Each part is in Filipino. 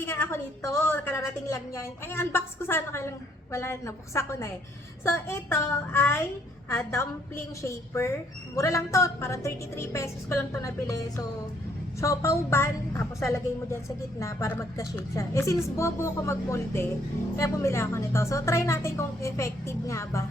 bumili nga ako nito. Kararating lang yan. Ay, unbox ko sana kailang wala na. Buksa ko na eh. So, ito ay dumpling shaper. Mura lang to. Para 33 pesos ko lang to nabili. So, siopaw ban. Tapos lalagay mo dyan sa gitna para magka-shape siya. Eh, since bobo ko magmolde, kaya bumili ako nito. So, try natin kung effective nga ba.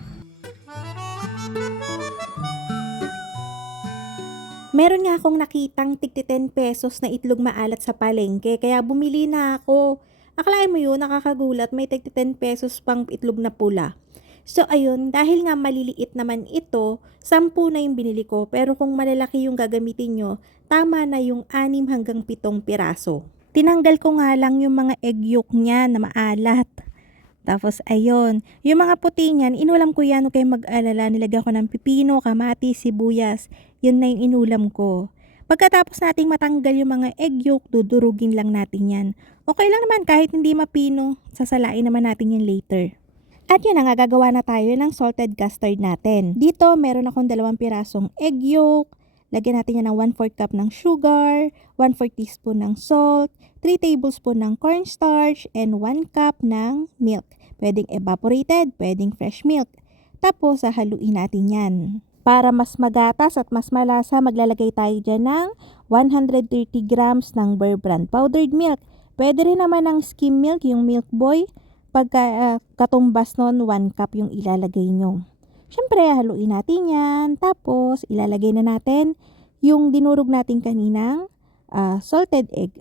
Meron nga akong nakitang tigti 10 pesos na itlog maalat sa palengke, kaya bumili na ako. Akalain mo yun, nakakagulat, may tigti 10 pesos pang itlog na pula. So ayun, dahil nga maliliit naman ito, 10 na yung binili ko, pero kung malalaki yung gagamitin nyo, tama na yung 6 hanggang 7 piraso. Tinanggal ko nga lang yung mga egg yolk niya na maalat. Tapos ayun, yung mga puti niyan, inulam ko yan, huwag kayong mag-alala, nilagyan ko ng pipino, kamatis, sibuyas, yun na yung inulam ko. Pagkatapos nating matanggal yung mga egg yolk, dudurugin lang natin yan. Okay lang naman kahit hindi mapino, sasalain naman natin yan later. At yun na nga, gagawa na tayo ng salted custard natin. Dito, meron akong 2 pirasong egg yolk, lagyan natin yan ng 1/4 cup ng sugar, 1/4 teaspoon ng salt, 3 tablespoon ng cornstarch, and 1 cup ng milk. Pwedeng evaporated, pwedeng fresh milk. Tapos, haluin natin yan. Para mas magatas at mas malasa, maglalagay tayo dyan ng 130 grams ng Bear Brand powdered milk. Pwede rin naman ng skim milk, yung Milk Boy. Pagka katumbas nun, 1 cup yung ilalagay nyo. Siyempre, haluin natin yan. Tapos, ilalagay na natin yung dinurog natin kaninang salted egg.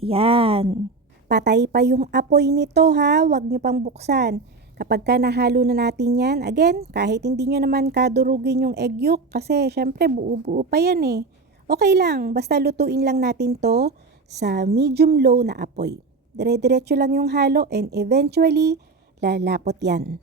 Ayan. Patay pa yung apoy nito ha. Huwag nyo pang buksan. Kapag ka nahalo na natin yan, again, kahit hindi nyo naman kadurugin yung egg yolk, kasi syempre buo-buo pa yan eh. Okay lang, basta lutuin lang natin to sa medium-low na apoy. Dire-diretso lang yung halo and eventually, lalapot yan.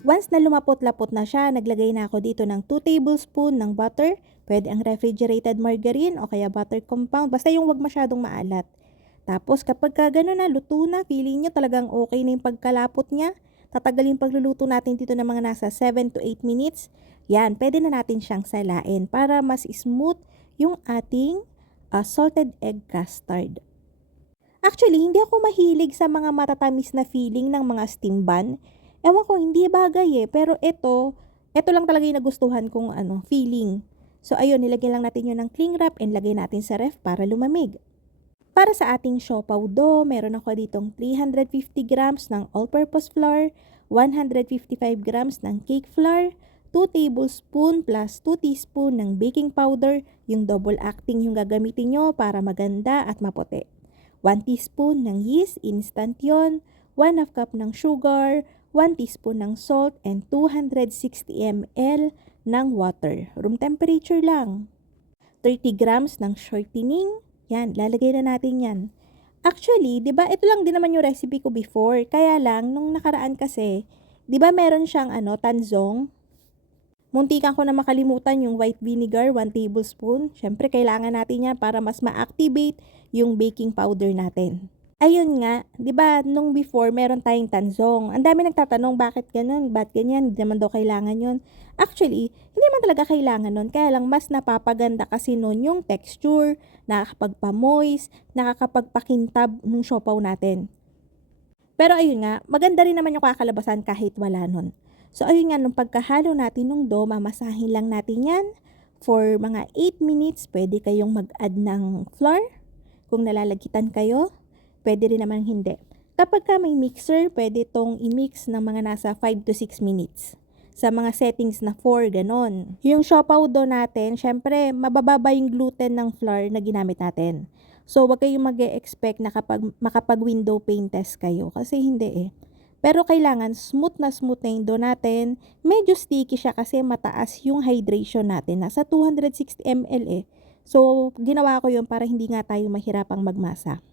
Once na lumapot-lapot na siya, naglagay na ako dito ng 2 tablespoon ng butter. Pwede ang refrigerated margarine o kaya butter compound. Basta yung wag masyadong maalat. Tapos kapag gano'n na, luto na, feeling nyo talagang okay na yung pagkalapot niya. Tatagal yung pagluluto natin dito ng mga nasa 7 to 8 minutes. Yan, pwede na natin siyang salain para mas smooth yung ating salted egg custard. Actually, hindi ako mahilig sa mga matatamis na feeling ng mga steam bun. Ewan ko, hindi bagay eh. Pero ito lang talaga yung nagustuhan kong feeling. So ayun, nilagyan lang natin yun ng cling wrap and lagay natin sa ref para lumamig. Para sa ating siopaw dough, meron ako ditong 350 grams ng all-purpose flour, 155 grams ng cake flour, 2 tablespoon plus 2 teaspoon ng baking powder, yung double acting yung gagamitin nyo para maganda at maputi. 1 teaspoon ng yeast, instant yon, 1/2 cup ng sugar, 1 teaspoon ng salt, and 260 ml ng water. Room temperature lang. 30 grams ng shortening. Yan, lalagay na natin yan. Actually, di ba ito lang din naman yung recipe ko before. Kaya lang, nung nakaraan kasi, di ba meron siyang tanzong? Muntikan ko na makalimutan yung white vinegar, 1 tablespoon. Siyempre, kailangan natin yan para mas ma-activate yung baking powder natin. Ayun nga, 'di ba, nung before meron tayong tanzong. Ang dami nagtatanong bakit ganun, ba't ganyan, hindi naman daw kailangan 'yon. Actually, hindi naman talaga kailangan nun, kaya lang mas napapaganda kasi nun yung texture, nakakapagpa-moist, nakakapagpakintab ng siopaw natin. Pero ayun nga, maganda rin naman yung kakalabasan kahit wala nun. So ayun nga, nung pagkahalo natin ng dough, mamasahin lang natin yan for mga 8 minutes. Pwede kayong mag-add ng flour kung nalalagkitan kayo. Pwede rin naman hindi. Kapag ka may mixer, pwede itong i-mix ng mga nasa 5 to 6 minutes. Sa mga settings na 4, ganon. Yung siopaw dough natin, syempre, mabababa yung gluten ng flour na ginamit natin. So, wag kayong mag-e-expect na makapag-window pane test kayo. Kasi hindi eh. Pero kailangan smooth na yung dough natin. Medyo sticky siya kasi mataas yung hydration natin. Nasa 260 ml eh. So, ginawa ko yun para hindi nga tayo mahirapang magmasa.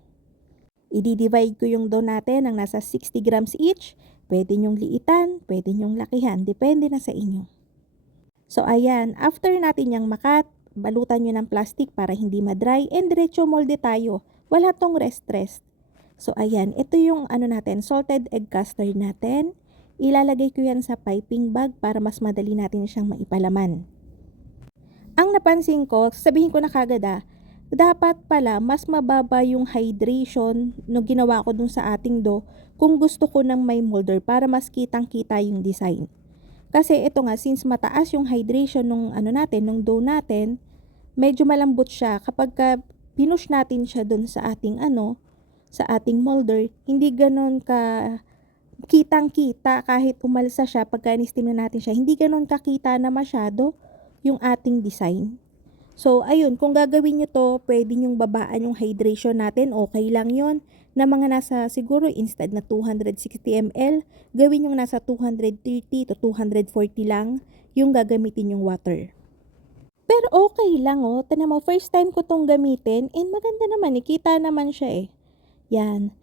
I-divide ko yung dough natin ng nasa 60 grams each. Pwede nyong liitan, pwede nyong lakihan. Depende na sa inyo. So ayan, after natin yung makat, balutan nyo ng plastic para hindi ma-dry and diretso molde tayo. Wala tong rest-rest. So ayan, ito yung ano natin, salted egg custard natin. Ilalagay ko yan sa piping bag para mas madali natin siyang maipalaman. Ang napansin ko, sabihin ko na kagad dapat pala mas mababa yung hydration no ginawa ko dun sa ating dough kung gusto ko ng may molder para mas kitang-kita yung design. Kasi ito nga, since mataas yung hydration nung ano natin, nung dough natin, medyo malambot siya. Kapag pinush natin siya dun sa ating sa ating molder, hindi ganon ka kitang-kita kahit umalsa siya pagka in-steam na natin siya. Hindi ganon kakita na masyado yung ating design. So, ayun, kung gagawin nyo to, pwede nyong babaan yung hydration natin. Okay lang yon na mga nasa siguro instead na 260 ml, gawin yung nasa 230 to 240 lang yung gagamitin yung water. Pero okay lang Tignan mo, first time ko tong gamitin and maganda naman, kita naman siya Yan.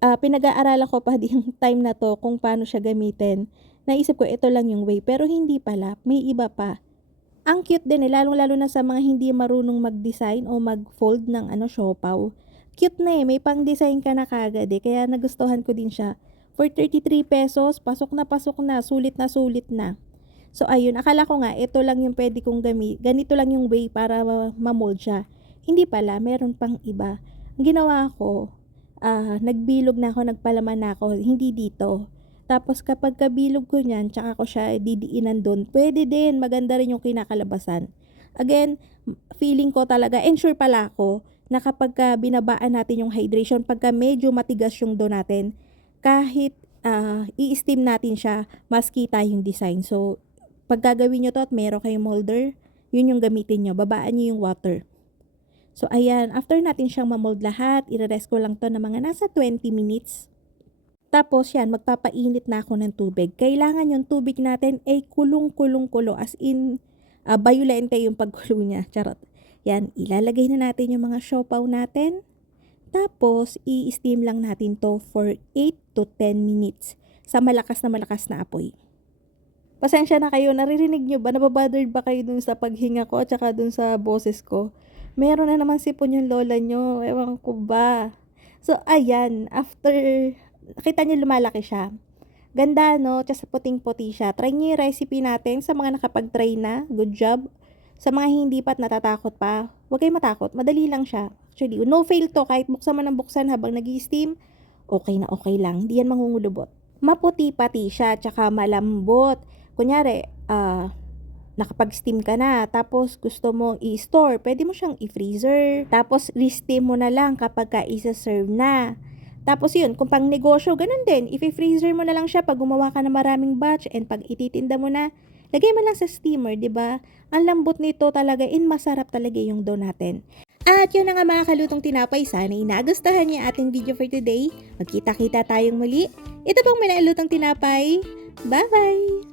Pinag-aaralan ko pa yung time na to kung paano siya gamitin. Naisip ko ito lang yung way, pero hindi pala, may iba pa. Ang cute din lalong-lalo na sa mga hindi marunong mag-design o mag-fold ng siopaw. Cute na may pang-design ka na kagad kaya nagustuhan ko din siya. For 33 pesos, pasok na, sulit na sulit na. So ayun, akala ko nga ito lang yung pwede kong ganito lang yung way para ma-mold siya. Hindi pala, meron pang iba. Ang ginawa ko, nagbilog na ako, nagpalaman na ako, hindi dito. Tapos kapag kabilog ko niyan, tsaka ko siya didiinan doon, pwede din, maganda rin yung kinakalabasan. Again, feeling ko talaga, and sure pala ako, na kapag binabaan natin yung hydration, pagka medyo matigas yung dough natin, kahit i-steam natin siya, mas kita yung design. So, pag gagawin nyo to at meron kayong molder, yun yung gamitin nyo, babaan nyo yung water. So, ayan, after natin siyang mamold lahat, i-rest ko lang to na mga nasa 20 minutes. Tapos yan, magpapainit na ako ng tubig. Kailangan yung tubig natin ay kulong-kulong-kulo. As in, bayulente yung pagkulo niya. Charot. Yan, ilalagay na natin yung mga siopaw natin. Tapos, i-steam lang natin to for 8 to 10 minutes sa malakas na apoy. Pasensya na kayo, naririnig nyo ba? Nababothered ba kayo dun sa paghinga ko at saka dun sa boses ko? Meron na naman sipon yung lola nyo. Ewan ko ba? So, ayan. After, nakita nyo lumalaki siya. Ganda, no? Tsaka puting-puti siya. Try nyo yung recipe natin sa mga nakapag-try na. Good job. Sa mga hindi pa't natatakot pa, huwag kayo matakot. Madali lang siya. Actually, no fail to. Kahit buksan mo ng buksan habang nag-i-steam, okay na okay lang. Hindi yan mangungulubot. Maputi-pati siya, tsaka malambot. Kunyari, nakapag-steam ka na, tapos gusto mo i-store, pwede mo siyang i-freezer. Tapos, re-steam mo na lang kapag isa-serve na. Tapos yun, kung pang negosyo, ganun din. I-freezer mo na lang siya pag gumawa ka ng maraming batch and pag ititinda mo na, lagay mo lang sa steamer, 'di ba? Ang lambot nito talaga and masarap talaga yung dough natin. At yun na nga mga kalutong tinapay, sana nagustuhan niyo ating video for today. Magkita-kita tayong muli. Ito pong mga lutong tinapay. Bye-bye!